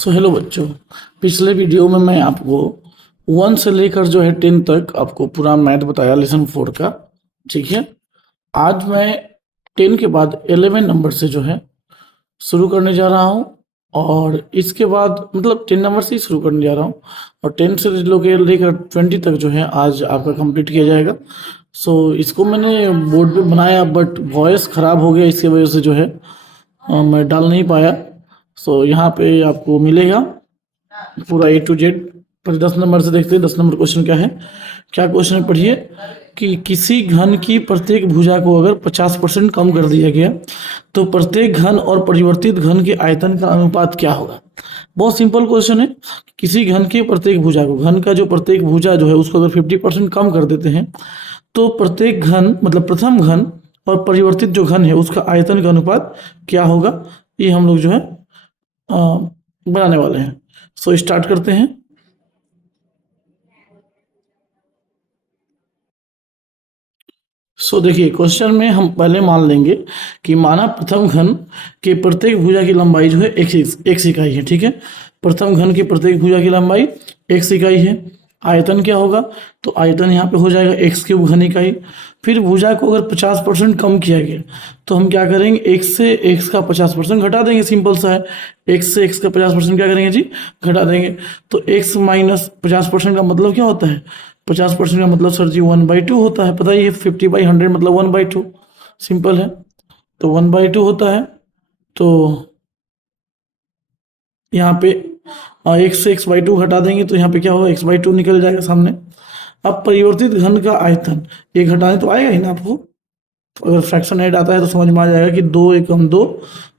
Hello बच्चों, पिछले video में मैं आपको 1 से लेकर जो है 10 तक आपको पूरा मैथ बताया लेसन 4 का। ठीक है, आज मैं 10 के बाद 11 नंबर से जो है शुरू करने जा रहा हूँ और इसके बाद मतलब 10 नंबर से ही शुरू करने जा रहा हूँ और 10 से लेकर 20 तक जो है आज आपका कंप्लीट किया जाएगा। इसको मैंने बोर्ड पे बनाया बट वॉइस ख़राब हो गया, इसकी वजह से जो है मैं डाल नहीं पाया। यहाँ पे आपको मिलेगा पूरा A to Z। पर 10 नंबर से देखते हैं 10 नंबर क्वेश्चन क्या है। क्या क्वेश्चन है पढ़िए कि किसी घन की प्रत्येक भुजा को अगर 50% कम कर दिया गया तो प्रत्येक घन और परिवर्तित घन के आयतन का अनुपात क्या होगा। बहुत सिंपल क्वेश्चन है। किसी घन की प्रत्येक भुजा को, घन का जो प्रत्येक भुजा जो है उसको अगर 50% कम कर देते हैं तो प्रत्येक घन मतलब प्रथम घन और परिवर्तित जो घन है उसका आयतन का अनुपात क्या होगा, ये हम लोग जो है बनाने वाले हैं। स्टार्ट करते हैं। देखिए क्वेश्चन में हम पहले मान लेंगे कि माना प्रथम घन के प्रत्येक भुजा की लंबाई जो है x इकाई है। ठीक है, प्रथम घन की प्रत्येक भुजा की लंबाई x इकाई है। आयतन क्या होगा, तो आयतन यहाँ पे हो जाएगा x³ घन इकाई। फिर भुजा को अगर 50% कम किया गया तो हम क्या करेंगे, x से x का 50% घटा देंगे। सिंपल सा है, x से x का 50% क्या करेंगे जी, घटा देंगे। तो x माइनस 50% का मतलब क्या होता है, 50% का मतलब सर जी 1/2 होता है। पता ही है 50/100 मतलब 1/2, सिंपल है। तो 1/2 होता है। तो यहाँ पे x से x/2 घटा देंगे तो यहाँ पे क्या होगा, x/2 निकल जाएगा सामने। अब परिवर्तित घन का आयतन, ये घटाने तो आएगा ही ना आपको, अगर फ्रैक्शन ऐड आता है तो समझ में आ जाएगा कि 2 एकम 2,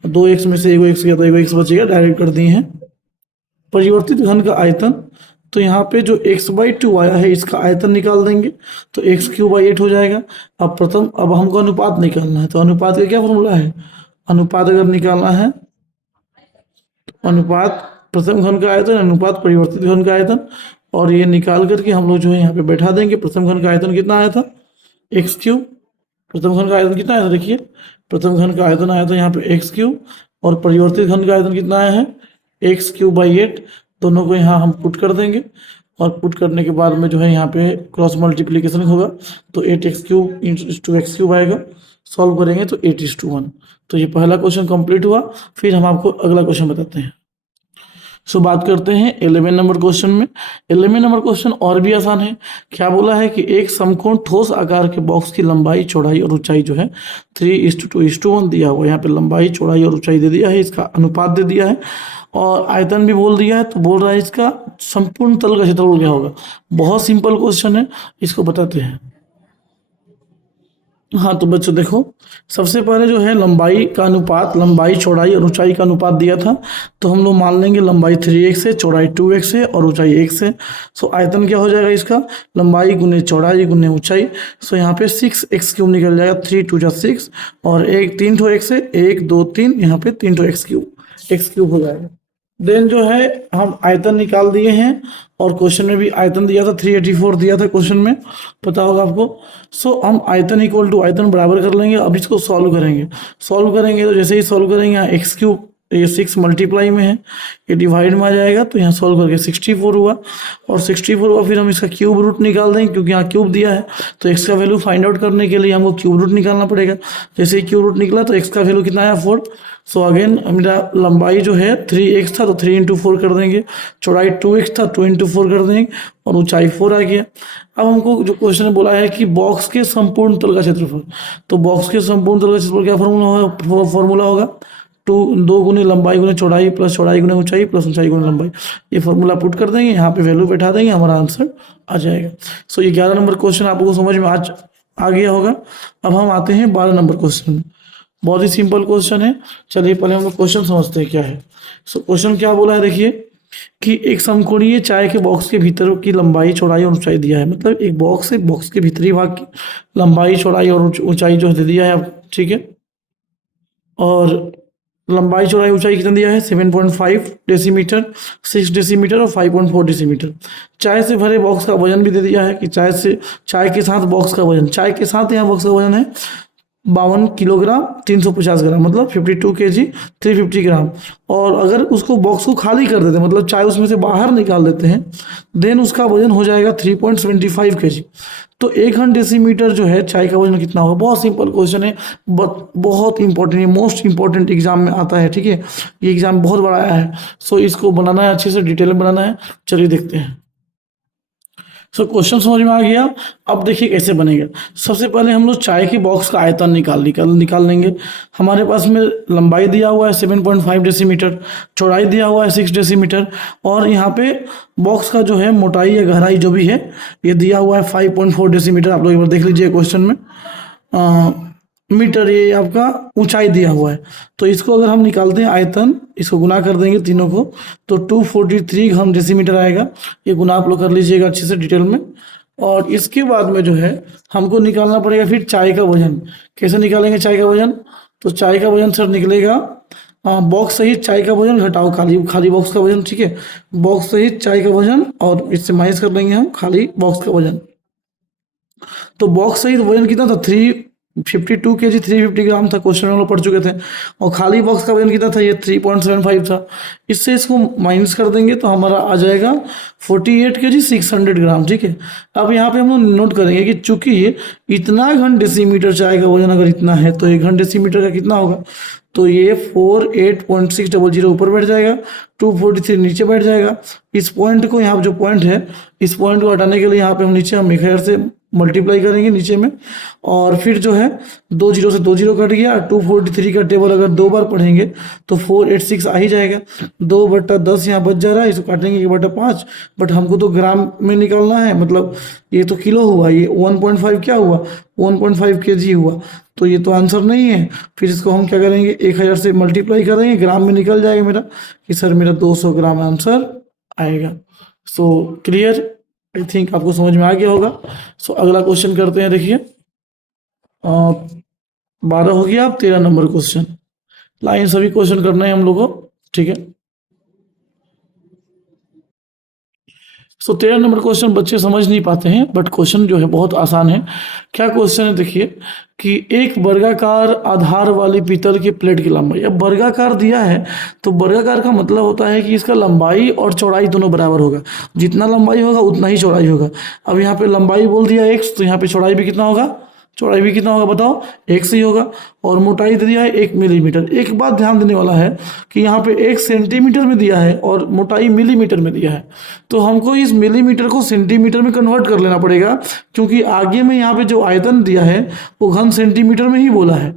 2x में से एगो x गया तो एगो x बचेगा, डायरेक्ट कर दिए हैं। परिवर्तित घन का आयतन, तो यहाँ पे जो x/2 आया है इसका आयतन निकाल देंगे तो x³/8 हो जाएगा। अब हमको अनुपात निकालना है, तो अनुपात का क्या फॉर्मूला है, अनुपात अगर निकालना है तो अनुपात प्रथम घन का आयतन अनुपात परिवर्तित घन का आयतन, और ये निकाल करके हम लोग जो है यहाँ पे बैठा देंगे। प्रथम घन का आयतन कितना आया था, x³। प्रथम घन का आयतन कितना आया था, देखिए प्रथम घन का आयतन आया था यहाँ पे x³ और परिवर्तित घन का आयतन कितना आया है, x³/8। दोनों को यहाँ हम पुट कर देंगे और पुट करने के बाद में जो है यहाँ पे क्रॉस मल्टीप्लीकेशन होगा तो 8x³ × x³ आएगा। सॉल्व करेंगे तो 8:1। तो ये पहला क्वेश्चन कंप्लीट हुआ। फिर हम आपको अगला क्वेश्चन बताते हैं। बात करते हैं 11 नंबर क्वेश्चन में। 11 नंबर क्वेश्चन और भी आसान है। क्या बोला है कि एक समकोण ठोस आकार के बॉक्स की लंबाई, चौड़ाई और ऊंचाई जो है 3:2:1 दिया हुआ है। यहाँ पे लंबाई, चौड़ाई और ऊंचाई दे दिया है, इसका अनुपात दे दिया है और आयतन भी बोल दिया है। तो बोल रहा है इसका संपूर्ण तल का क्षेत्रफल क्या होगा। बहुत सिंपल क्वेश्चन है, इसको बताते हैं। हाँ तो बच्चों देखो, सबसे पहले जो है लंबाई का अनुपात, लंबाई, चौड़ाई और ऊंचाई का अनुपात दिया था तो हम लोग मान लेंगे लंबाई 3x है, चौड़ाई 2x है और ऊंचाई x है। आयतन क्या हो जाएगा इसका, लंबाई गुने चौड़ाई गुने ऊंचाई। यहाँ पे 6x³ निकल जाएगा, 3 2 6 और एक 3 ठो x है, 1 2 3, यहाँ पे 3 ठो x³ हो जाएगा। देन जो है हम आयतन निकाल दिए हैं और क्वेश्चन में भी आयतन दिया था, 384 दिया था क्वेश्चन में, पता होगा आपको। हम आयतन इक्वल टू आयतन बराबर कर लेंगे। अब इसको सॉल्व करेंगे। तो जैसे ही सॉल्व करेंगे यहाँ x³ ये 6 मल्टीप्लाई में है, ये डिवाइड में आ जाएगा तो यहाँ सॉल्व करके 64 हुआ और 64 हुआ। फिर हम इसका क्यूब रूट निकाल देंगे क्योंकि यहाँ क्यूब दिया है तो x का वैल्यू फाइंड आउट करने के लिए हमको क्यूब रूट निकालना पड़ेगा। जैसे ही क्यूब रूट निकला तो x का वैल्यू कितना आया, 4। अगेन मेरा लंबाई जो है 3x था तो 3 × 4 कर देंगे, चौड़ाई 2x था 2 × 4 कर देंगे और ऊंचाई 4 आ गया। अब हमको जो क्वेश्चन में बोला है कि बॉक्स के संपूर्ण तल का क्षेत्रफल, तो बॉक्स के संपूर्ण तल का क्षेत्रफल क्या फॉर्मूला होगा, 2 गुने लंबाई गुने चौड़ाई प्लस चौड़ाई गुने ऊंचाई प्लस ऊंचाई गुने लंबाई। ये फॉर्मूला पुट कर देंगे, यहाँ पे वैल्यू बैठा देंगे, हमारा आंसर आ जाएगा। ये 11 नंबर क्वेश्चन आपको समझ में आज आ गया होगा। अब हम आते हैं 12 नंबर क्वेश्चन में। बहुत ही सिंपल क्वेश्चन है। चलिए पहले हम लोग क्वेश्चन समझते हैं क्या है। क्वेश्चन क्या बोला है, देखिए कि एक समकोणीय चाय के बॉक्स के भीतर की लंबाई, चौड़ाई और ऊंचाई दिया है। मतलब एक बॉक्स है, बॉक्स के भीतरी भाग की लंबाई, चौड़ाई और ऊंचाई जो दे दिया है अब, ठीक है। और लंबाई, चौड़ाई, ऊंचाई कितना दिया है, 7.5 डेसीमीटर, 6 डेसीमीटर और 5.4 डेसीमीटर। चाय से भरे बॉक्स का वजन भी दे दिया है कि चाय के साथ बॉक्स का वजन, चाय के साथ यहाँ बॉक्स का वजन है 52 किलोग्राम 350 ग्राम, मतलब 52 केजी 350 ग्राम। और अगर उसको बॉक्स को खाली कर देते हैं, मतलब चाय उसमें से बाहर निकाल देते हैं, देन उसका वजन हो जाएगा 3.75 केजी। तो 1 डेसीमीटर जो है चाय का वजन कितना होगा? बहुत सिंपल क्वेश्चन है, बट बहुत इंपॉर्टेंट है, मोस्ट इंपॉर्टेंट एग्जाम में आता है, ठीक है। ये एग्जाम बहुत बड़ा आया है, सो इसको बनाना है, अच्छे से डिटेल में बनाना है। चलिए देखते हैं। सो क्वेश्चन समझ में आ गया। अब देखिए कैसे बनेगा। सबसे पहले हम लोग चाय के बॉक्स का आयतन निकाल लेंगे। हमारे पास में लंबाई दिया हुआ है 7.5 डेसीमीटर, चौड़ाई दिया हुआ है 6 डेसीमीटर, और यहाँ पे बॉक्स का जो है मोटाई या गहराई जो भी है ये दिया हुआ है 5.4 डेसीमीटर। आप लोग एक बार देख लीजिए क्वेश्चन में। मीटर ये आपका ऊंचाई दिया हुआ है। तो इसको अगर हम निकालते हैं आयतन, इसको गुना कर देंगे तीनों को, तो 243 घन डेसीमीटर आएगा। ये गुना आप लोग कर लीजिएगा अच्छे से डिटेल में। और इसके बाद में जो है हमको निकालना पड़ेगा फिर चाय का वजन। कैसे निकालेंगे चाय का वजन? तो चाय का वजन सर निकलेगा बॉक्स सहित चाय का वजन घटाओ खाली खाली बॉक्स का वजन, ठीक है। बॉक्स सहित चाय का वजन और इससे माइनस कर लेंगे हम खाली बॉक्स का वजन। तो बॉक्स सहित वजन कितना था? 352 केजी 350 ग्राम था, क्वेश्चन में हम लोग पढ़ चुके थे। और खाली बॉक्स का वजन कितना था? ये 3.75 था। इससे इसको माइनस कर देंगे तो हमारा आ जाएगा 48 केजी 600 ग्राम, ठीक है। अब यहाँ पे हम लोग नोट करेंगे कि चूंकि इतना घन डेसीमीटर चाय का वजन अगर इतना है तो 1 घन डेसीमीटर का कितना होगा? तो ये 48.600 ऊपर बैठ जाएगा, 243 नीचे बैठ जाएगा। इस पॉइंट को, यहाँ जो पॉइंट है, इस पॉइंट को हटाने के लिए यहाँ पे हम नीचे हम 1000 से मल्टीप्लाई करेंगे नीचे में, और फिर जो है 2 जीरो से 2 जीरो कट गया। 243 का टेबल अगर 2 बार पढ़ेंगे तो 486 आ ही जाएगा। 2/10 यहाँ बच जा रहा है, इसको काटेंगे 1/5। बट हमको तो ग्राम में निकालना है, मतलब ये तो किलो हुआ, ये 1.5 क्या हुआ? 1.5 केजी हुआ। तो ये तो आंसर नहीं है। फिर इसको हम क्या करेंगे? 1000 से मल्टीप्लाई करेंगे, ग्राम में निकल जाएगा मेरा कि सर मेरा 200 ग्राम आंसर आएगा। So clear? आई थिंक आपको समझ में आ गया होगा। सो अगला क्वेश्चन करते हैं। देखिए 12 हो गया, अब 13 नंबर क्वेश्चन। लाइन सभी क्वेश्चन करना है हम लोगों को, ठीक है। सो 13 नंबर क्वेश्चन बच्चे समझ नहीं पाते हैं, बट क्वेश्चन जो है बहुत आसान है। क्या क्वेश्चन है? देखिए कि एक वर्गाकार आधार वाली पीतल की प्लेट की लंबाई। अब वर्गाकार दिया है तो वर्गाकार का मतलब होता है कि इसका लंबाई और चौड़ाई दोनों बराबर होगा। जितना लंबाई होगा उतना ही चौड़ाई होगा। अब यहाँ पे लंबाई बोल दिया x, तो यहाँ पे चौड़ाई भी कितना होगा? चौड़ाई भी कितना होगा बताओ? x ही होगा। और मोटाई दे दिया है 1 मिलीमीटर। एक बात ध्यान देने वाला है कि यहाँ पे 1 सेंटीमीटर में दिया है और मोटाई मिलीमीटर में दिया है, तो हमको इस मिलीमीटर को सेंटीमीटर में कन्वर्ट कर लेना पड़ेगा, क्योंकि आगे में यहाँ पे जो आयतन दिया है वो घन सेंटीमीटर में ही बोला है।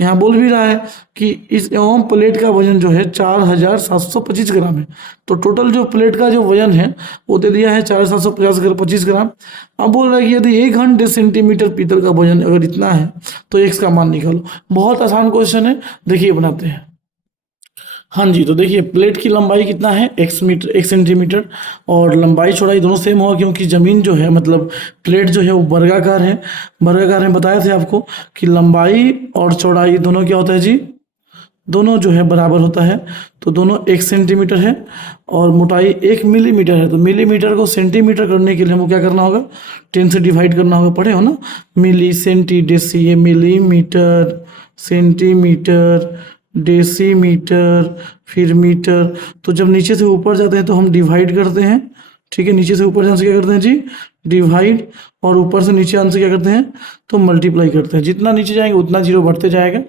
यहाँ बोल भी रहा है कि इस एवं प्लेट का वजन जो है 4725 ग्राम है। तो टोटल जो प्लेट का जो वजन है वो दे दिया है 4725 ग्राम। अब बोल रहा है कि यदि 1 घन सेंटीमीटर पीतल का वजन अगर इतना है तो x का मान निकालो। बहुत आसान क्वेश्चन है, देखिए बनाते हैं। हाँ जी, तो देखिए प्लेट की लंबाई कितना है? 1 सेंटीमीटर, और लंबाई चौड़ाई दोनों सेम होगा, क्योंकि ज़मीन जो है, मतलब प्लेट जो है वो वर्गाकार है। वर्गाकार में बताया थे आपको कि लंबाई और चौड़ाई दोनों क्या होता है जी? दोनों जो है बराबर होता है। तो दोनों 1 सेंटीमीटर है और मोटाई 1 मिलीमीटर है। तो मिलीमीटर को सेंटीमीटर करने के लिए हमको क्या करना होगा? 10 से डिवाइड करना होगा। पढ़े हो ना, मिली सेंटी डेसी, ये मिलीमीटर, सेंटीमीटर, डेसीमीटर, फिर मीटर। तो जब नीचे से ऊपर जाते हैं तो हम डिवाइड करते हैं, ठीक है। नीचे से ऊपर जाने से क्या करते हैं जी? डिवाइड, और ऊपर से नीचे आने से क्या करते हैं? तो मल्टीप्लाई करते हैं। जितना नीचे जाएंगे उतना जीरो बढ़ते जाएगा।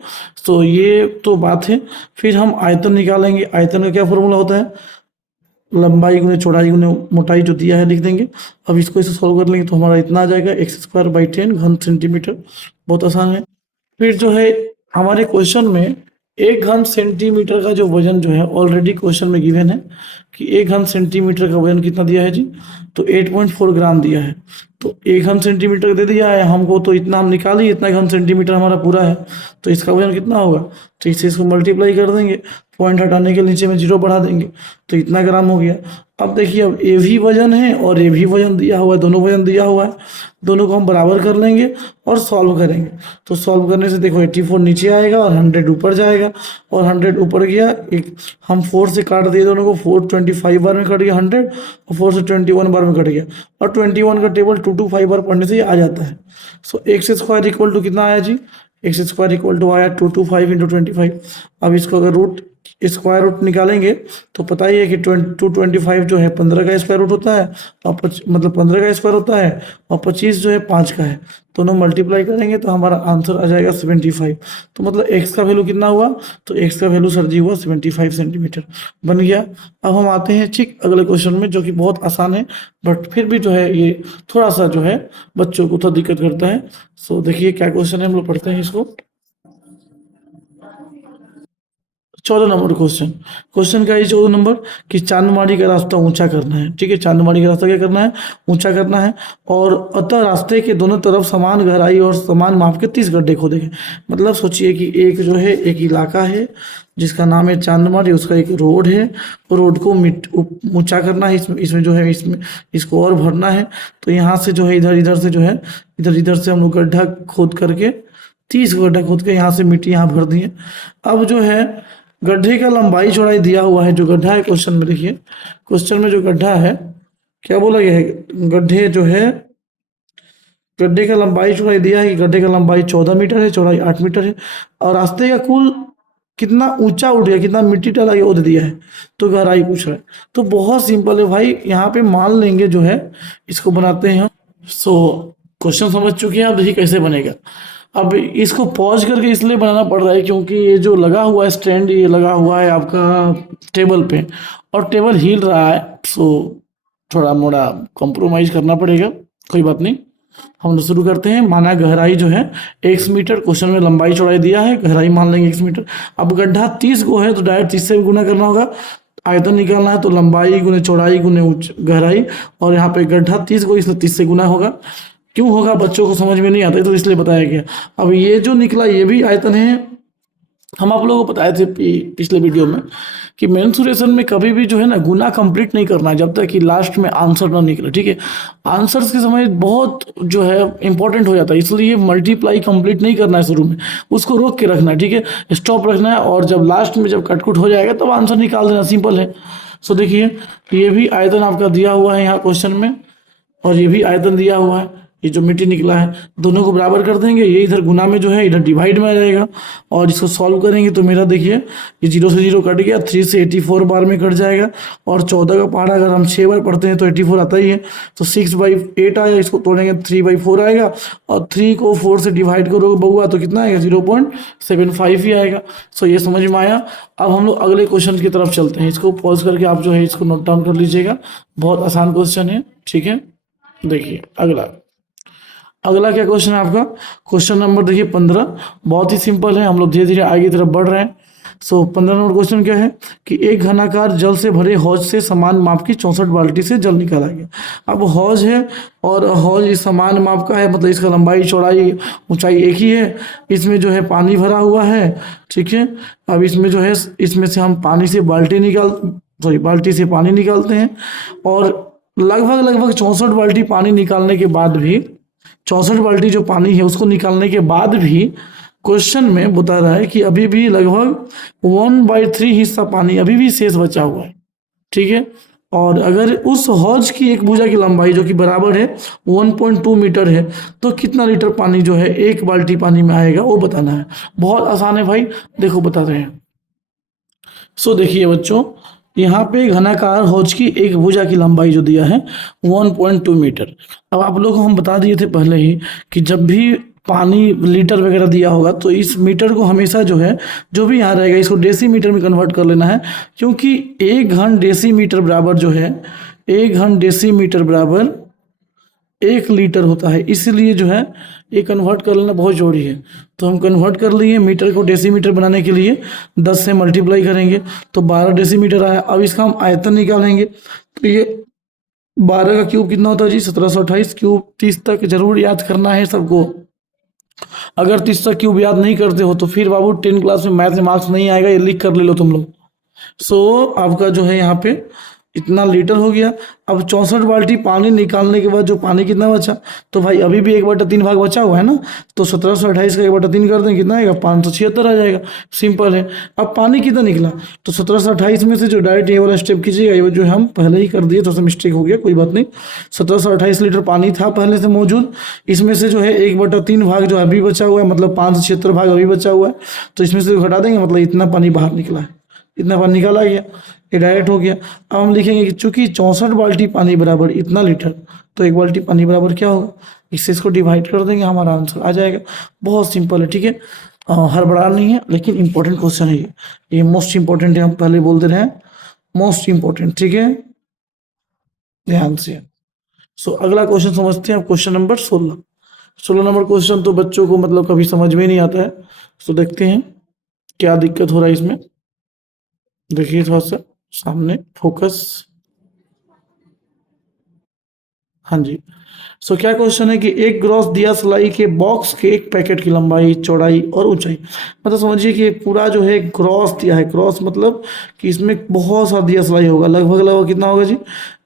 तो ये तो बात है। फिर हम आयतन निकालेंगे। आयतन का क्या फॉर्मूला होता है? लंबाई गुने चौड़ाई गुने मोटाई जो दिया है लिख देंगे। अब इसको इसे सॉल्व कर लेंगे तो हमारा इतना आ जाएगा x²/10 घन सेंटीमीटर। बहुत आसान है। फिर जो है हमारे क्वेश्चन में 1 घन सेंटीमीटर का जो वजन जो है ऑलरेडी क्वेश्चन में गिवन है कि 1 घन सेंटीमीटर का वजन कितना दिया है जी? तो 8.4 ग्राम दिया है। तो 1 घन सेंटीमीटर दे दिया है हमको, तो इतना हम निकालिए, इतना घन सेंटीमीटर हमारा पूरा है। तो इसका वजन कितना होगा? तो इससे इसको मल्टीप्लाई कर देंगे, पॉइंट हटाने के नीचे में जीरो बढ़ा देंगे, तो इतना ग्राम हो गया। अब देखिए, अब ये भी वजन है और ये भी वजन दिया हुआ है, दोनों वजन दिया हुआ है। दोनों को हम बराबर कर लेंगे और सॉल्व करेंगे। तो सॉल्व करने से देखो 84 नीचे आएगा और 100 ऊपर जाएगा, और 100 ऊपर गया, एक हम 4 से काट दिए दोनों को, 4 25 बार में कट गया 100, और 4 से 21 बार में कट गया। और 21 का टेबल 2 to 5 बार पढ़ने से ये आ जाता है। सो x² इक्वल टू कितना आया जी? एक्स स्क्वायर इक्वल टू आया 225 इंटू 25। अब इसको अगर रूट स्क्वायर रूट निकालेंगे तो पता ही है कि 225 जो है 15 का स्क्वायर रूट होता है, और मतलब 15 का स्क्वायर होता है, और 25 जो है 5 का है। दोनों मल्टीप्लाई करेंगे तो हमारा आंसर आ जाएगा 75। तो मतलब एक्स का वैल्यू कितना हुआ, तो एक्स का वैल्यू सर जी हुआ 75 सेंटीमीटर बन गया। अब हम आते हैं ठीक अगले क्वेश्चन में, जो कि बहुत आसान है, बट फिर भी जो है ये थोड़ा सा जो है बच्चों को थोड़ा दिक्कत करता है। सो देखिए क्या क्वेश्चन है, हम लोग पढ़ते हैं इसको। 14 नंबर क्वेश्चन। क्वेश्चन का ये 14 नंबर कि चांदमारी का रास्ता ऊंचा करना है। ठीक है, चांदमारी का रास्ता क्या करना है, ऊंचा करना है। और अतः रास्ते के दोनों तरफ समान गहराई और समान माप के 30 गड्ढे खोदेंगे। मतलब सोचिए कि एक जो है एक इलाका है जिसका नाम है चांदमारी, उसका एक रोड है, रोड को ऊंचा करना है। इसमें जो है इसमें इसको और भरना है। तो यहाँ से जो है इधर इधर से जो है इधर इधर से हम लोग गड्ढा खोद करके 30 गड्ढा खोद के यहाँ से मिट्टी यहाँ भर दिए। अब जो है गड्ढे का लंबाई चौड़ाई दिया हुआ है, जो गड्ढा है क्वेश्चन में, देखिए क्वेश्चन में जो गड्ढा है क्या बोला गया है, गड्ढे जो है गड्ढे का लंबाई चौड़ाई दिया है कि गड्ढे का लंबाई 14 मीटर है, चौड़ाई 8 मीटर है, और रास्ते का कुल कितना ऊंचा उठ गया, कितना मिट्टी डाला गया वो दे दिया है, तो गहराई पूछ रहा है। तो बहुत सिंपल है भाई, यहाँ पे मान लेंगे जो है इसको बनाते हैं हम। सो क्वेश्चन समझ चुके हैं, अब देखिए कैसे बनेगा। अब इसको पॉज करके इसलिए बनाना पड़ रहा है क्योंकि ये जो लगा हुआ है स्टैंड, ये लगा हुआ है आपका टेबल पे, और टेबल हिल रहा है। सो थोड़ा मोड़ा कॉम्प्रोमाइज़ करना पड़ेगा, कोई बात नहीं। हम लोग शुरू करते हैं। माना गहराई जो है x मीटर, क्वेश्चन में लंबाई चौड़ाई दिया है, गहराई मान लेंगे x मीटर। अब गड्ढा 30 को है तो डायरेक्ट 30 से भी गुना करना होगा। आयतन निकालना है तो लंबाई गुने चौड़ाई गुने गहराई, और यहाँ पे गड्ढा 30 को, इसलिए 30 से गुना होगा। क्यों होगा बच्चों को समझ में नहीं आता है, तो इसलिए बताया गया। अब ये जो निकला ये भी आयतन है। हम आप लोगों को बताए थे पिछले वीडियो में कि मेंसुरेशन में कभी भी जो है ना गुना कंप्लीट नहीं करना है जब तक कि लास्ट में आंसर ना निकले। ठीक है, आंसर्स के समय बहुत जो है इंपॉर्टेंट हो जाता है, इसलिए मल्टीप्लाई कंप्लीट नहीं करना है शुरू में, उसको रोक के रखना है। ठीक है, स्टॉप रखना है, और जब लास्ट में जब कटकुट हो जाएगा तब आंसर निकाल देना, सिंपल है। सो देखिए ये भी आयतन आपका दिया हुआ है यहाँ क्वेश्चन में, और ये भी आयतन दिया हुआ है। ये जो मिट्टी निकला है दोनों को बराबर कर देंगे, ये इधर गुना में जो है इधर डिवाइड में आ जाएगा, और इसको सॉल्व करेंगे तो मेरा देखिए ये 0 से 0 कट गया, 3 से 84 बार में कट जाएगा, और 14 का पहाड़ा अगर हम 6 बार पढ़ते हैं तो 84 आता ही है। तो 6/8 आएगा, इसको तोड़ेंगे 3/4 आएगा, और 3 को 4 से डिवाइड करोगे बउआ तो कितना आएगा, 0.75 ही आएगा। सो ये समझ में आया। अब हम लोग अगले क्वेश्चन की तरफ चलते हैं। इसको पॉज करके आप जो है इसको नोट डाउन कर लीजिएगा, बहुत आसान क्वेश्चन है। ठीक है, देखिए अगला क्या क्वेश्चन है आपका, क्वेश्चन नंबर देखिए 15। बहुत ही सिंपल है, हम लोग धीरे धीरे आगे की तरफ बढ़ रहे हैं। सो 15 नंबर क्वेश्चन क्या है कि एक घनाकार जल से भरे हौज से समान माप की 64 बाल्टी से जल निकाला गया। अब हौज है, और हौज इस समान माप का है, मतलब इसका लंबाई चौड़ाई ऊंचाई एक ही है। इसमें जो है पानी भरा हुआ है। ठीक है, अब इसमें जो है इसमें से हम बाल्टी से पानी निकालते हैं, और लगभग 64 बाल्टी पानी निकालने के बाद भी, 64 बाल्टी जो पानी है उसको निकालने के बाद भी क्वेश्चन में बता रहा है कि अभी भी लगभग 1/3 हिस्सा पानी अभी भी शेष बचा हुआ है। ठीक है, और अगर उस हौज की एक भुजा की लंबाई जो कि बराबर है 1.2 मीटर है, तो कितना लीटर पानी जो है एक बाल्टी पानी में आएगा वो बताना है। बहुत आसान है भाई, देखो बता रहे हैं। सो देखिए बच्चों, यहाँ पे घनाकार हौज की एक भुजा की लंबाई जो दिया है 1.2 मीटर। अब आप लोगों को हम बता दिए थे पहले ही कि जब भी पानी लीटर वगैरह दिया होगा तो इस मीटर को हमेशा जो है जो भी यहाँ रहेगा इसको डेसीमीटर में कन्वर्ट कर लेना है, क्योंकि 1 घन डेसीमीटर बराबर जो है 1 घन डेसीमीटर बराबर 1 लीटर होता है। इसलिए जो है ये कन्वर्ट कर लेना बहुत जरूरी है। तो हम कन्वर्ट कर लिए, मीटर को डेसीमीटर बनाने के लिए 10 से मल्टीप्लाई करेंगे तो 12 डेसीमीटर आया। अब इसका हम आयतन निकालेंगे तो ये 12 का क्यूब कितना होता है जी, 1728 क्यूब। 30 तक जरूर याद करना है सबको। अगर 30 तक क्यूब याद नहीं करते हो तो फिर बाबू 10 क्लास में मैथ में मार्क्स नहीं आएगा, ये लिख कर ले लो तुम लोग। सो आपका जो है यहाँ पे इतना लीटर हो गया। अब 64 बाल्टी पानी निकालने के बाद जो पानी कितना बचा, तो भाई अभी भी 1/3 भाग बचा हुआ है ना, तो 1728 का 1/3 कर दें, कितना आएगा, 576 आ जाएगा। सिंपल है। अब पानी कितना निकला, तो 1728 में से जो डायरेक्ट ये वाला स्टेप कीजिएगा, ये जो हम पहले ही कर दिए, थोड़ा सा मिस्टेक हो गया, कोई बात नहीं। 1728 लीटर पानी था पहले से मौजूद, इसमें से जो है 1/3 भाग जो अभी बचा हुआ है, मतलब 576 भाग अभी बचा हुआ है, तो इसमें से घटा देंगे, मतलब इतना पानी बाहर निकला है, इतना पानी निकाला गया, ये डायरेक्ट हो गया। अब हम लिखेंगे कि चूंकि 64 बाल्टी पानी बराबर इतना लीटर, तो 1 बाल्टी पानी बराबर क्या होगा, इससे इसको डिवाइड कर देंगे, हमारा आंसर आ जाएगा। बहुत सिंपल है, ठीक है। हड़बड़ा नहीं है, लेकिन इंपॉर्टेंट क्वेश्चन है ये मोस्ट इंपॉर्टेंट है, हम पहले बोलते रहे, मोस्ट इंपॉर्टेंट, ठीक है, ध्यान से। सो अगला क्वेश्चन समझते हैं, क्वेश्चन नंबर 16। 16 नंबर क्वेश्चन तो बच्चों को मतलब कभी समझ में नहीं आता है, तो देखते हैं क्या दिक्कत हो रहा है इसमें। देखिए थोड़ा सा सामने फोकस, हाँ जी। सो क्या क्वेश्चन है कि एक ग्रॉस दिया सिलाई के बॉक्स के एक पैकेट की लंबाई, चौड़ाई और ऊंचाई, मतलब समझिए कि एक पूरा जो है ग्रॉस दिया है, ग्रॉस मतलब कि इसमें बहुत सा दिया सिलाई होगा, लगभग लगभग कितना होगा जी,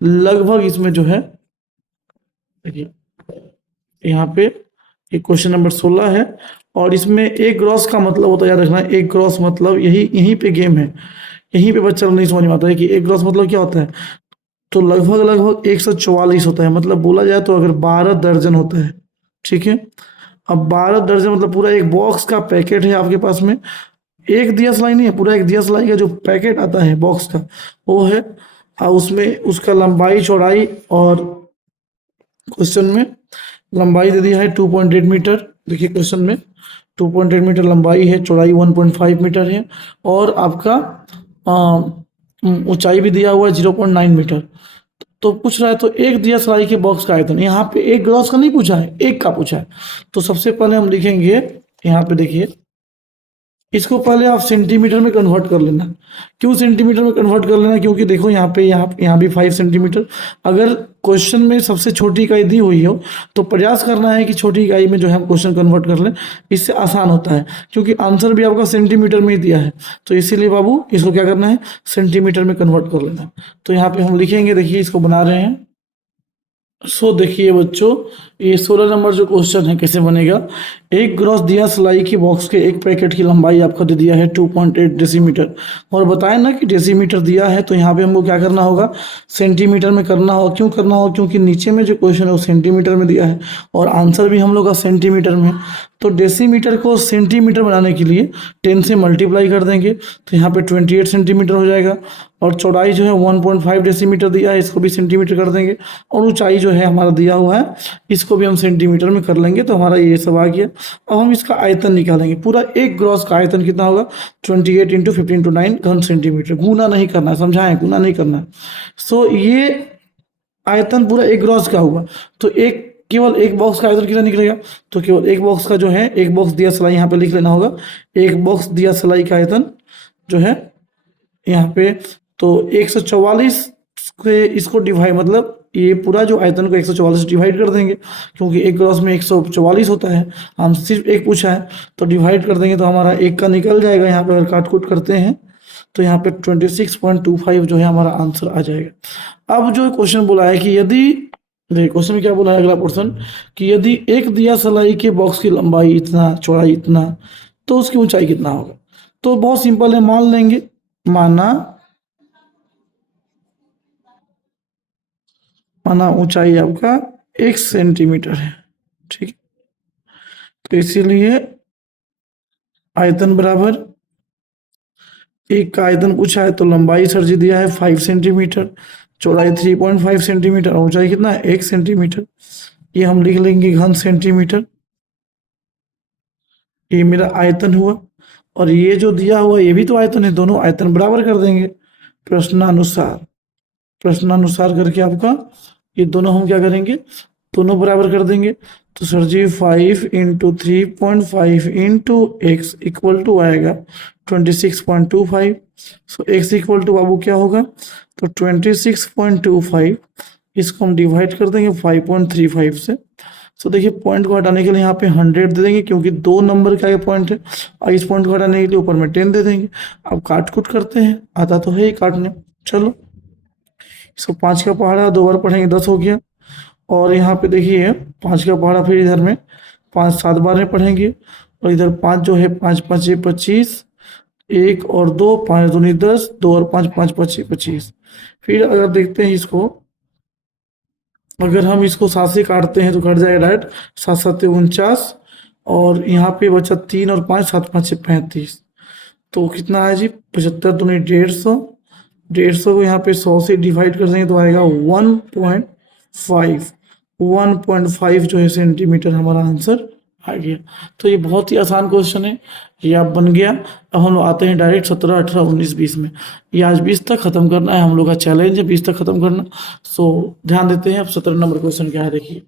लगभग इसमें जो है, देखिए यहाँ पे एक क्वेश्चन नंबर 16 है, और इसमें एक ग्रॉस का मतलब होता है, याद रखना, एक ग्रॉस मतलब यही यहीं पे गेम है, यहीं पे बच्चा नहीं समझ में आता है कि एक ग्रॉस मतलब क्या होता है। तो लगभग लगभग 144 होता है, मतलब बोला जाए तो अगर 12 दर्जन होता है, ठीक है। अब 12 दर्जन मतलब पूरा एक बॉक्स का पैकेट है आपके पास में, एक दिया सिलाई नहीं है, पूरा एक दिया सिलाई का जो पैकेट आता है बॉक्स का, वो है। और उसमें उसका लंबाई चौड़ाई, और क्वेश्चन में लंबाई दे दिया है 2.8 मीटर, देखिए क्वेश्चन में 2.8 मीटर लंबाई है, चौड़ाई 1.5 मीटर है, और आपका ऊंचाई भी दिया हुआ है 0.9 मीटर। तो पूछ रहा है, तो एक दिया सलाई के बॉक्स का आयतन, यहाँ पे एक ग्लास का नहीं पूछा है, एक का पूछा है। तो सबसे पहले हम लिखेंगे, यहाँ पे देखिए, इसको पहले आप सेंटीमीटर में कन्वर्ट कर लेना। क्यों सेंटीमीटर में कन्वर्ट कर लेना, क्योंकि देखो यहाँ पे यहाँ भी 5 सेंटीमीटर, अगर क्वेश्चन में सबसे छोटी इकाई दी हुई हो, तो प्रयास करना है कि छोटी इकाई में जो है हम क्वेश्चन कन्वर्ट कर लें, इससे आसान होता है, क्योंकि आंसर भी आपका सेंटीमीटर में ही दिया है, तो इसीलिए बाबू इसको क्या करना है, सेंटीमीटर में कन्वर्ट कर लेना है। तो यहाँ पे हम लिखेंगे, देखिए इसको बना रहे हैं। देखिए बच्चों, ये 16 नंबर जो क्वेश्चन है कैसे बनेगा, एक ग्रॉस दिया सिलाई की बॉक्स के एक पैकेट की लंबाई आपका दे दिया है 2.8 डेसीमीटर, और बताएं ना कि डेसीमीटर दिया है, तो यहाँ पे हमको क्या करना होगा, सेंटीमीटर में करना होगा। क्यों करना होगा, क्योंकि नीचे में जो क्वेश्चन है वो सेंटीमीटर में दिया है, और आंसर भी हम लोग का सेंटीमीटर में। तो डेसीमीटर को सेंटीमीटर बनाने के लिए 10 से मल्टीप्लाई कर देंगे, तो यहाँ पे 28 सेंटीमीटर हो जाएगा, और चौड़ाई जो है 1.5 डेसीमीटर दिया है, इसको भी सेंटीमीटर कर देंगे, और ऊंचाई जो है हमारा दिया हुआ है, इसको भी हम सेंटीमीटर में कर लेंगे, तो हमारा ये सब आ गया। अब हम इसका आयतन निकालेंगे, पूरा एक ग्रॉस का आयतन कितना होगा, 28 इंटू 15 घन सेंटीमीटर, गुना नहीं करना है, समझाएं, गुना नहीं करना है। ये आयतन पूरा एक ग्रॉस का हुआ, तो एक केवल एक बॉक्स का आयतन कितना निकलेगा, तो केवल एक बॉक्स का जो है, एक बॉक्स दिया सिलाई यहाँ पे लिख लेना होगा, एक बॉक्स दिया सिलाई का आयतन जो है यहाँ पे, तो 144 के इसको डिवाइड, मतलब ये पूरा जो आयतन को 144 डिवाइड कर देंगे, क्योंकि एक ग्रॉस में 144 होता है, हम सिर्फ एक पूछा है, तो डिवाइड कर देंगे, तो हमारा एक का निकल जाएगा। यहाँ पे अगर काट कूट करते हैं, तो यहाँ पे 26.25 जो है हमारा आंसर आ जाएगा। अब जो क्वेश्चन बोला है कि यदि, देखिए क्वेश्चन में क्या बोला है अगला पोर्शन, कि यदि एक दिया सलाई के बॉक्स की लंबाई इतना, चौड़ाई इतना, तो उसकी ऊंचाई कितना होगा। तो बहुत सिंपल है, मान लेंगे, माना माना ऊंचाई आपका 1 सेंटीमीटर है, ठीक है। तो इसीलिए आयतन बराबर, एक का आयतन पूछा है, तो लंबाई सर जी दिया है 5 सेंटीमीटर, चौड़ाई 3.5 सेंटीमीटर, और ऊंचाई कितना है, 1 सेंटीमीटर। ये हम लिख लेंगे घन सेंटीमीटर, ये मेरा आयतन हुआ, और ये जो दिया हुआ ये भी तो आयतन है, दोनों आयतन बराबर कर देंगे प्रश्नानुसार। प्रश्नानुसार करके आपका ये दोनों हम क्या करेंगे, दोनों बराबर कर देंगे। तो sir ji 5 into 3.5 into X equal to आएगा 26.25। सो एक्स इक्वल टू बाबू क्या होगा, तो 26.25, इसको हम डिवाइड कर देंगे 5.35 से। देखिए पॉइंट को हटाने के लिए यहाँ पे 100 दे देंगे, क्योंकि 2 नंबर का ये पॉइंट है, और इस पॉइंट को हटाने के लिए ऊपर में 10 दे देंगे। अब काट कूट करते हैं, आता तो है ही काटने, चलो इसको 5 का पहाड़ा 2 बार पढ़ेंगे 10 हो गया। और यहाँ पे देखिए 5 का पहाड़ा फिर इधर में 5 7 बार में पढ़ेंगे। और इधर 5 जो है 5 5 25, 1 और 2 5 दूनी 10, 2 और 5 5 25 25। फिर अगर देखते हैं इसको, अगर हम इसको 7 से काटते हैं तो कट जाएगा डायरेक्ट 7 7 49। और यहाँ पे बचा 3 और 5 7 5 35। तो कितना है जी 75 दूनी 150। 150 को यहाँ पे 100 से डिवाइड कर देंगे तो आएगा 1.5। 1.5 जो है सेंटीमीटर हमारा आंसर आ गया। तो ये बहुत ही आसान क्वेश्चन है, ये आप बन गया। अब हम लोग आते हैं डायरेक्ट 17 18 19 20 में। ये आज 20 तक ख़त्म करना है, हम लोग का चैलेंज है 20 तक ख़त्म करना। सो ध्यान देते हैं। अब 17 नंबर क्वेश्चन क्या है देखिए।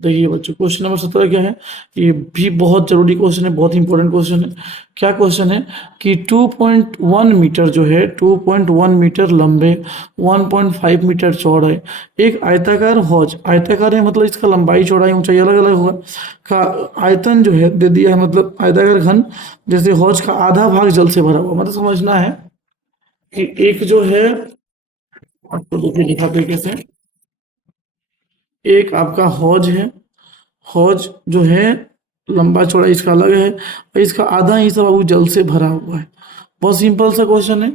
देखिए बच्चों क्वेश्चन नंबर 17 क्या है, ये भी बहुत जरूरी क्वेश्चन है, बहुत इंपॉर्टेंट क्वेश्चन है। क्या क्वेश्चन है कि 2.1 मीटर जो है 2.1 मीटर लंबे 1.5 मीटर चौड़े एक आयताकार हौज, आयताकार है मतलब इसका लंबाई चौड़ाई ऊंचाई अलग अलग होगा, का आयतन जो है दे दिया है, मतलब आयताकार घन जैसे हौज का आधा भाग जल से भरा हुआ। मतलब समझना है कि एक जो है, आपको देखिए दिखाते हैं कैसे। एक आपका हौज है, हौज जो है लंबा चौड़ा इसका अलग है और इसका आधा हिस्सा बाबू जल से भरा हुआ है। बहुत सिंपल सा क्वेश्चन है।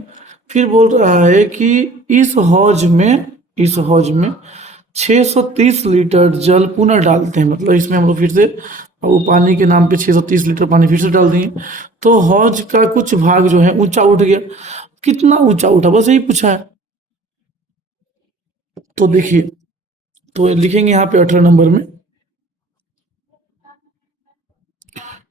फिर बोल रहा है कि इस हौज में 630 लीटर जल पुनः डालते हैं, मतलब इसमें हम लोग फिर से वो पानी के नाम पे 630 लीटर पानी फिर से डाल दिए, तो हौज का कुछ भाग जो है ऊंचा उठ गया। कितना ऊंचा उठा बस यही पूछा है। तो देखिए, तो लिखेंगे यहाँ पे 18 नंबर में।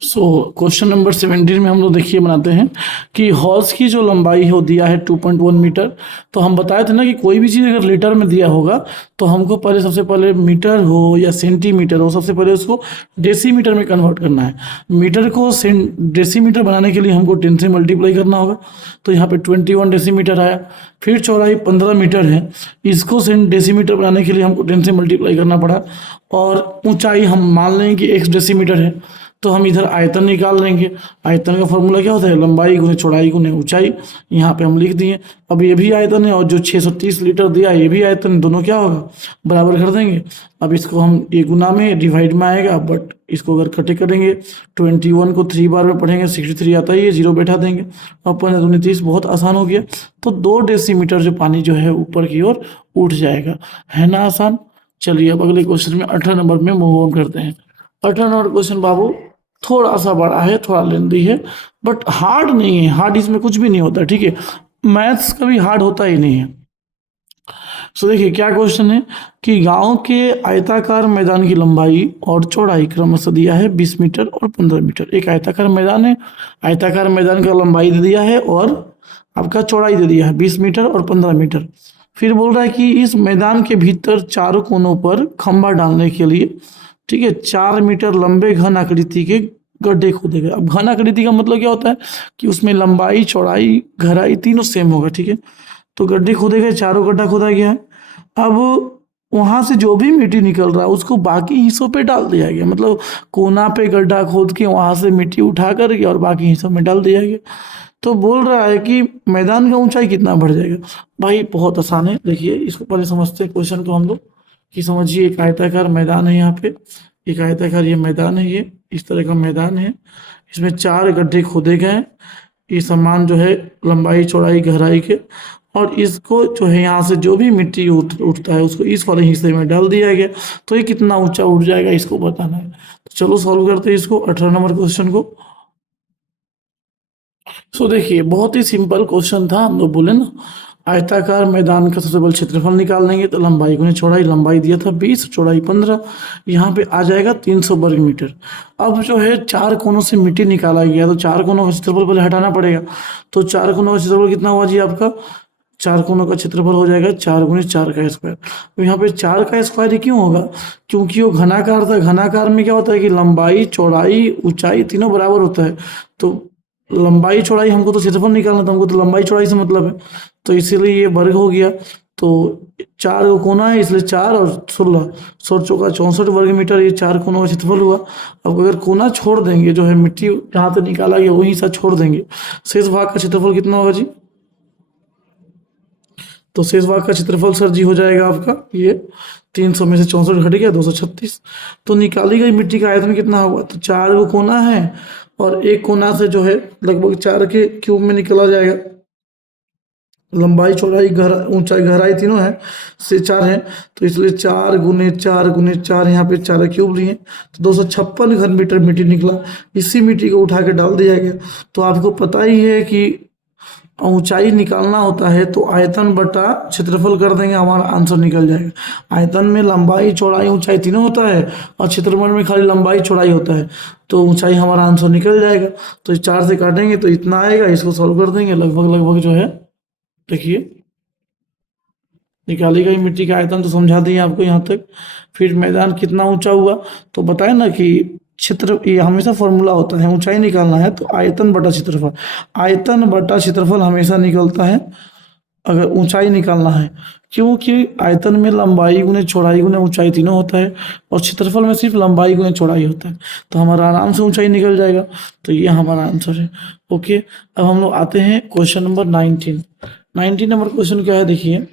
सो क्वेश्चन नंबर 17 में हम लोग देखिए बनाते हैं कि हॉर्स की जो लंबाई है वो दिया है 2.1 मीटर। तो हम बताए थे ना कि कोई भी चीज़ अगर लीटर में दिया होगा तो हमको पहले सबसे पहले मीटर हो या सेंटीमीटर हो, सबसे पहले उसको डेसीमीटर में कन्वर्ट करना है। मीटर को डेसीमीटर बनाने के लिए हमको 10 से मल्टीप्लाई करना होगा। तो यहाँ पे 21 डेसीमीटर आया। फिर चौड़ाई 15 मीटर है, इसको डेसीमीटर बनाने के लिए हमको 10 से मल्टीप्लाई करना पड़ा। और ऊंचाई हम मान लेंगे कि x डेसीमीटर है, तो हम इधर आयतन निकाल लेंगे। आयतन का फॉर्मूला क्या होता है, लंबाई गुने चौड़ाई गुने ऊंचाई। यहाँ पे हम लिख दिए। अब ये भी आयतन है और जो 630 लीटर दिया ये भी आयतन, दोनों क्या होगा बराबर कर देंगे। अब इसको हम ये गुना में डिवाइड में आएगा, बट इसको अगर कटे करेंगे 21 को 3 बार में पढ़ेंगे 63 आता है, ये 0 बैठा देंगे। अपन 29 बहुत आसान हो गया। तो 2 डेसीमीटर जो पानी जो है ऊपर की ओर उठ जाएगा, है ना आसान। चलिए अब अगले क्वेश्चन में 18 नंबर में मूव ऑन करते हैं। 18 नंबर क्वेश्चन बाबू थोड़ा सा बड़ा है, थोड़ा लेंदी है, बट हार्ड नहीं है। हार्ड इसमें कुछ भी नहीं होता, ठीक है। मैथ्स कभी हार्ड होता ही नहीं है। सो देखिए क्या क्वेश्चन है कि गांव के आयताकार मैदान की लंबाई और चौड़ाई क्रमशः दिया है 20 मीटर और 15 मीटर। एक आयताकार मैदान है, आयताकार मैदान का लंबाई दे दिया है और आपका चौड़ाई दे दिया है 20 मीटर और 15 मीटर। फिर बोल रहा है कि इस मैदान के भीतर चारों कोनों पर खंभा डालने के लिए, ठीक है, 4 मीटर लंबे घन आकृति के गड्ढे खोदे गए। अब घन आकृति का मतलब क्या होता है कि उसमें लंबाई चौड़ाई गहराई तीनों सेम होगा, ठीक है। तो गड्ढे खोदे गए, चारों गड्ढा खोदा गया है। अब वहां से जो भी मिट्टी निकल रहा है उसको बाकी हिस्सों पे डाल दिया गया, मतलब कोना पे गड्ढा खोद के वहां से मिट्टी उठा करके और बाकी हिस्सों में डाल दिया गया। तो बोल रहा है कि मैदान का ऊंचाई कितना बढ़ जाएगा। भाई बहुत आसान है, देखिए इसको पहले समझते हैं क्वेश्चन को हम लोग। कि समझिए एक आयताकार मैदान है, यहाँ पे एक आयताकार ये मैदान है, ये इस तरह का मैदान है। इसमें 4 गड्ढे खोदे गए हैं, ये समान जो है लंबाई चौड़ाई गहराई के। और इसको जो है यहाँ से जो भी मिट्टी उठता है उसको इस वाले हिस्से में डाल दिया गया। तो ये कितना ऊंचा उठ जाएगा इसको बताना है। तो चलो सॉल्व करते हैं इसको 18 नंबर क्वेश्चन को। सो देखिए बहुत ही सिंपल क्वेश्चन था। हम लोग बोले ना आयताकार मैदान का सबसे बड़ा क्षेत्रफल निकाल लेंगे तो लंबाई गुने चौड़ाई, लंबाई दिया था 20 चौड़ाई 15, यहाँ पे आ जाएगा 300 वर्ग मीटर। अब जो है 4 कोनों से मिट्टी निकाला गया तो 4 कोनों का क्षेत्रफल पहले हटाना पड़ेगा। तो 4 कोनों का क्षेत्रफल कितना हुआ जी आपका, 4 कोनों का क्षेत्रफल हो जाएगा 4 गुने 4 का स्क्वायर। तो यहाँ पे 4 का स्क्वायर ही क्यों होगा, क्योंकि वो घनाकार था। घनाकार में क्या होता है कि लंबाई चौड़ाई ऊंचाई तीनों बराबर होता है। तो लंबाई चौड़ाई हमको तो क्षेत्रफल निकालना था, हमको तो लंबाई चौड़ाई से मतलब है, तो इसीलिए ये वर्ग हो गया। तो चार को कोना है इसलिए 4 और 16, 16 चौका 64 वर्ग मीटर, ये 4 कोनों का क्षेत्रफल हुआ। अब अगर कोना छोड़ देंगे, जो है मिट्टी जहाँ से निकाला गया वहीं से छोड़ देंगे, शेष भाग का क्षेत्रफल कितना होगा जी? तो शेष भाग का क्षेत्रफल सर जी हो जाएगा आपका ये 300 में से 64 घट गया 236। तो निकाली गई मिट्टी का आयतन कितना होगा? तो 4 को कोना है और एक कोना से जो है लगभग 4 के क्यूब में निकला जाएगा। लंबाई चौड़ाई ऊंचाई गहराई तीनों है से 4 है, तो इसलिए 4 गुने 4 यहाँ पे 4 क्यूब लिए, तो 256 घन मीटर मिट्टी निकला। इसी मिट्टी को उठा के डाल दिया गया। तो आपको पता ही है कि ऊंचाई निकालना होता है तो आयतन बटा क्षेत्रफल कर देंगे, हमारा आंसर निकल जाएगा। आयतन में लंबाई चौड़ाई ऊंचाई तीनों होता है और क्षेत्रफल में खाली लंबाई चौड़ाई होता है, तो ऊंचाई हमारा आंसर निकल जाएगा। तो 4 से काटेंगे तो इतना आएगा, इसको सॉल्व कर देंगे, लगभग लगभग जो है देखिए निकाली गई मिट्टी का आयतन तो समझा दिए आपको यहाँ तक। फिर मैदान कितना ऊंचा हुआ, तो बताए ना कि क्षेत्र, ये हमेशा फॉर्मूला होता है, ऊंचाई निकालना है तो आयतन बटा क्षेत्रफल, आयतन बटा क्षेत्रफल हमेशा निकलता है अगर ऊंचाई निकालना है, क्योंकि आयतन में लंबाई गुने चौड़ाई गुने ऊंचाई तीनों होता है और क्षेत्रफल में सिर्फ लंबाई गुने चौड़ाई होता है, तो हमारा आराम से ऊंचाई निकल जाएगा। तो ये हमारा आंसर है। ओके, अब हम लोग आते हैं क्वेश्चन नंबर 19। 19 नंबर क्वेश्चन क्या है देखिए,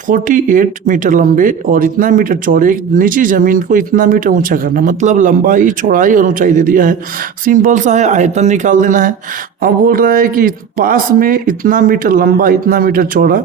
48 मीटर लंबे और इतना मीटर चौड़े नीची जमीन को इतना मीटर ऊंचा करना, मतलब लंबाई चौड़ाई और ऊंचाई दे दिया है, सिंपल सा है, आयतन निकाल देना है। अब बोल रहा है कि पास में इतना मीटर लंबा इतना मीटर चौड़ा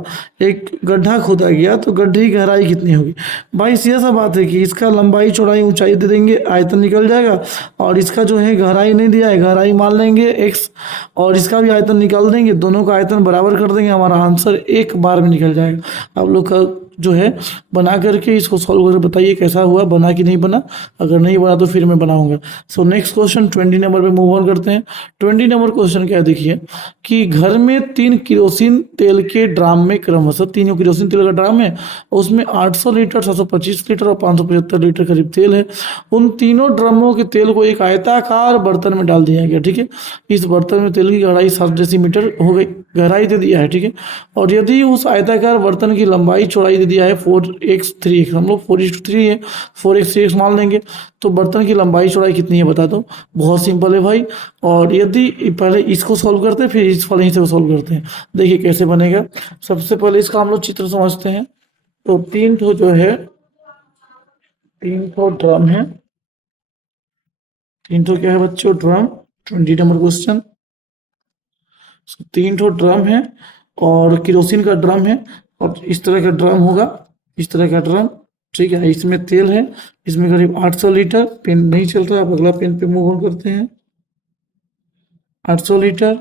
एक गड्ढा खोदा गया, तो गड्ढे की गहराई कितनी होगी? भाई सीधा सा बात है कि इसका लंबाई चौड़ाई ऊंचाई दे देंगे, आयतन निकल जाएगा, और इसका जो है गहराई नहीं दिया है, गहराई मान लेंगे x, और इसका भी आयतन निकाल देंगे, दोनों का आयतन बराबर कर देंगे, हमारा आंसर एक बार में निकल जाएगा। आप लोग का जो है बना करके इसको सॉल्व करके बताइए कैसा हुआ, बना कि नहीं बना। अगर नहीं बना तो फिर मैं बनाऊंगा। सो नेक्स्ट क्वेश्चन 20 नंबर पे मूव ऑन करते हैं। 20 नंबर क्वेश्चन क्या है देखिए, कि घर में 3 किरोसिन तेल के ड्राम में क्रमशः, तीनों किरोसिन तेल का ड्राम है, उसमें 800 लीटर 725 लीटर और 575 लीटर करीब तेल है। उन तीनों ड्रमों के तेल को एक आयताकार बर्तन में डाल दिया गया, ठीक है। इस बर्तन में तेल की गहराई 7 डेसीमीटर हो गई, गहराई दे दिया है, ठीक है। और यदि उस आयताकार बर्तन की लंबाई चौड़ाई दे दिया है 4x 3x, हम लोग 4:3 है, 4x 3x मान लेंगे, तो बर्तन की लंबाई चौड़ाई कितनी है बता दो। बहुत सिंपल है भाई। और यदि पहले इसको सॉल्व करते हैं फिर इस वाले से सॉल्व करते हैं, देखिए कैसे बनेगा। सबसे पहले इसका हम लोग चित्र समझते हैं। तो 3 ठो जो है 3 ठो ड्रम है, 3 ठो क्या है बच्चों? ड्रम। 20 number question. 3 ठो ड्रम है और किरोसिन का ड्रम है, और इस तरह का ड्रम होगा, इस तरह का ड्रम, ठीक है। इसमें तेल है, इसमें करीब 800 लीटर। पेन नहीं चल रहा, अब अगला पेन पे मूव ऑन करते हैं। 800 लीटर,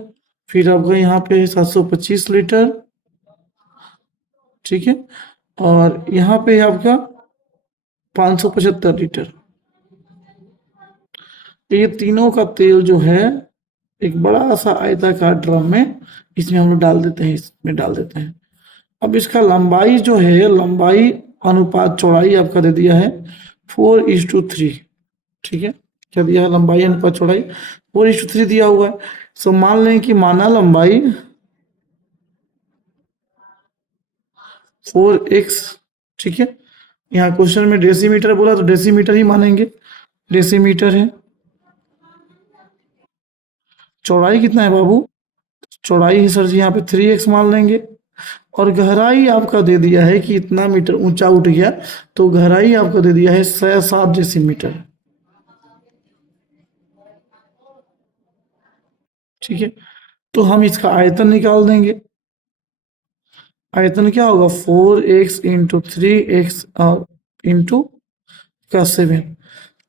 फिर आपका यहाँ पे 725 लीटर, ठीक है। और यहाँ पे है आपका 575 लीटर। ये तीनों का तेल जो है एक बड़ा सा आयताकार ड्रम में, इसमें हम लोग डाल देते हैं, इसमें डाल देते हैं। अब इसका लंबाई जो है, लंबाई अनुपात चौड़ाई आपका दे दिया है 4:3, ठीक है। क्या दिया है? लंबाई अनुपात चौड़ाई 4:3 दिया हुआ है। सो मान लें कि माना लंबाई 4x, ठीक है। यहाँ क्वेश्चन में डेसीमीटर बोला तो डेसीमीटर ही मानेंगे, डेसीमीटर है। चौड़ाई कितना है बाबू? चौड़ाई है सर जी यहाँ पे 3x मान लेंगे। और गहराई आपका दे दिया है कि इतना मीटर ऊंचा उठ गया, तो गहराई आपको दे दिया है 7 डेसीमीटर, ठीक है। तो हम इसका आयतन निकाल देंगे। आयतन क्या होगा? 4x इंटू 3x इंटू का 7,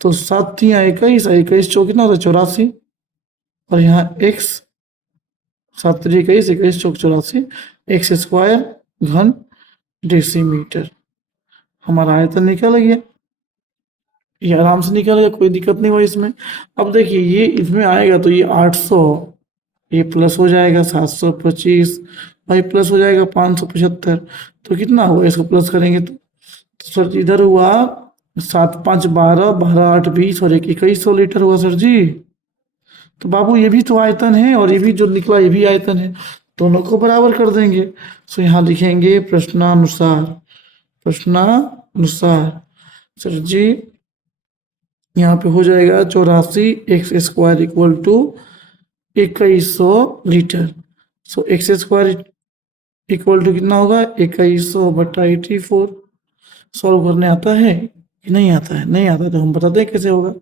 तो 7×3 = 21, 21 चौक कितना होता है? 84, और यहाँ x 7×3 = 21, 21 चौक 84, x स्क्वायर घन डेसीमीटर, हमारा आयतन निकल गया। ये आराम से निकल गया, कोई दिक्कत नहीं हुई इसमें। अब देखिए ये इसमें आएगा तो ये 800, ये प्लस हो जाएगा 725, भाई प्लस हो जाएगा 575, तो कितना हुआ? इसको प्लस करेंगे तो सर इधर हुआ 7×5 = 12, 12×8 = 20 और 2100 लीटर हुआ सर जी। तो बाबू ये भी तो आयतन है और ये भी जो निकला ये भी आयतन है, दोनों को बराबर कर देंगे। तो यहाँ लिखेंगे प्रश्नानुसार, प्रश्नानुसार सर जी यहाँ पे हो जाएगा 84 x² equal to 2100 litre. So x² equal to कितना होगा 2100/84। सॉल्व करने आता है कि नहीं आता है? नहीं आता तो हम बताते हैं कैसे होगा।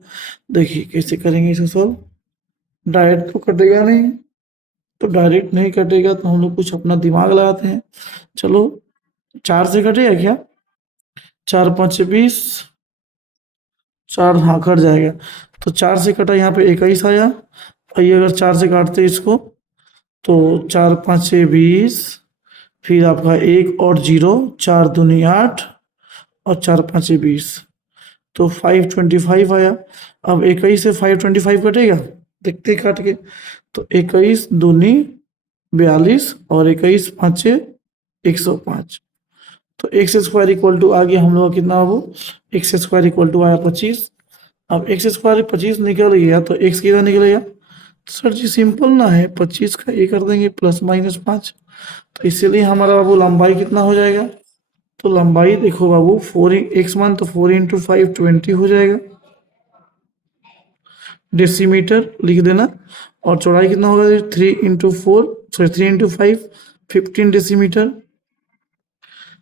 देखिए कैसे करेंगे इसे सॉल्व। डायरेक्ट तो कटेगा नहीं, तो डायरेक्ट नहीं कटेगा तो हम लोग कुछ अपना दिमाग लगाते हैं। चलो 4 से कटेगा क्या? 4 5 20, 4 हाँ कट जाएगा। तो 4 से कटा यहाँ पे 21 आया। और ये अगर 4 से काटते इसको तो 4 5 20, फिर आपका 1 और 0, 4 दूनी 8 और 4 5 20, तो 525 आया। अब 21 से 525 कटेगा, देखते ही काट के। तो 21 दूनी 42 और 21 5 105। तो x² इक्वल टू आ गया हम लोग कितना वो x² इक्वल टू आया 25। अब x² 25 निकल गया तो x कितना निकलेगा? सर जी सिंपल ना है, 25 का ये कर देंगे +-5। तो इसीलिए हमारा बाबू लंबाई कितना हो जाएगा? तो लंबाई देखो बाबू 4x मान तो 4 × 5 20 हो जाएगा डेसीमीटर लिख देना। और चौड़ाई कितना होगा? 3 × 4 सॉरी 3 × 5 15 डेसीमीटर।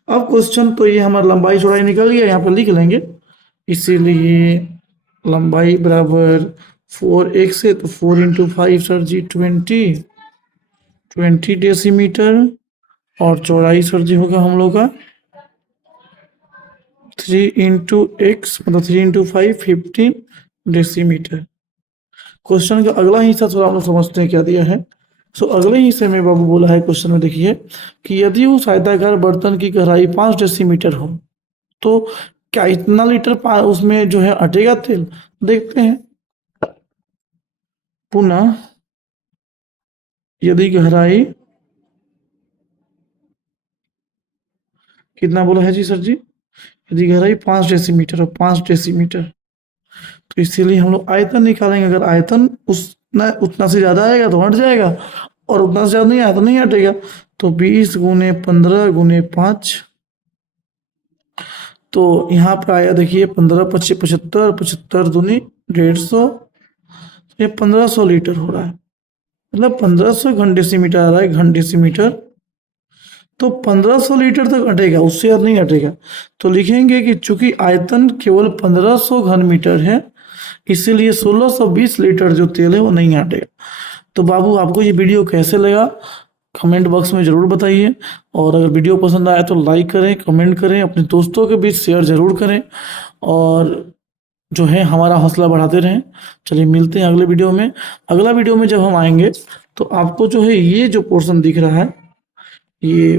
अब क्वेश्चन तो ये हमारा लंबाई चौड़ाई निकल गया, यहाँ पर लिख लेंगे। इसीलिए लंबाई बराबर 4x है तो 4 × 5 सर जी 20 डेसीमीटर। और चौड़ाई सर जी होगा हम लोग का 3 × x मतलब 3 × 5 15 डेसीमीटर। क्वेश्चन का अगला हिस्सा थोड़ा हम लोग समझते हैं क्या दिया है। सो अगले हिस्से में बाबू बोला है क्वेश्चन में, देखिए कि यदि उस आयताकार बर्तन की गहराई 5 डेसीमीटर हो तो क्या इतना लीटर उसमें जो है अटेगा तेल? देखते हैं। पुनः यदि गहराई कितना बोला है जी सर जी? यदि गहराई 5 डेसीमीटर और 5 डेसीमीटर, तो इसीलिए हम लोग आयतन निकालेंगे। अगर आयतन उतना से ज़्यादा आएगा तो हट जाएगा, और उतना से ज़्यादा नहीं आया तो नहीं हटेगा। तो 20 × 15 × 5, तो यहाँ पे आया देखिए 15 25 75, 75 दूनी 150, ये 1500 लीटर हो रहा है। मतलब 1500 घन डेसीमीटर आ रहा है, घन डेसीमीटर। तो 1500 लीटर तक हटेगा, उससे ज़्यादा नहीं हटेगा। तो लिखेंगे कि चूंकि आयतन केवल 1500 घन मीटर है, इसीलिए 1620 लीटर जो तेल है वो नहीं हटेगा। तो बाबू आपको ये वीडियो कैसे लगा कमेंट बॉक्स में ज़रूर बताइए। और अगर वीडियो पसंद आया तो लाइक करें, कमेंट करें, अपने दोस्तों के बीच शेयर ज़रूर करें, और जो है हमारा हौसला बढ़ाते रहें। चलिए मिलते हैं अगले वीडियो में। अगला वीडियो में जब हम आएंगे तो आपको जो है ये जो पोर्शन दिख रहा है, ये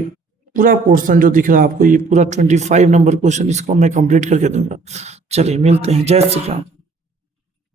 पूरा पोर्शन जो दिख रहा है आपको, ये पूरा 25 नंबर क्वेश्चन, इसको मैं कंप्लीट करके दूंगा। चलिए मिलते हैं। जय श्री राम।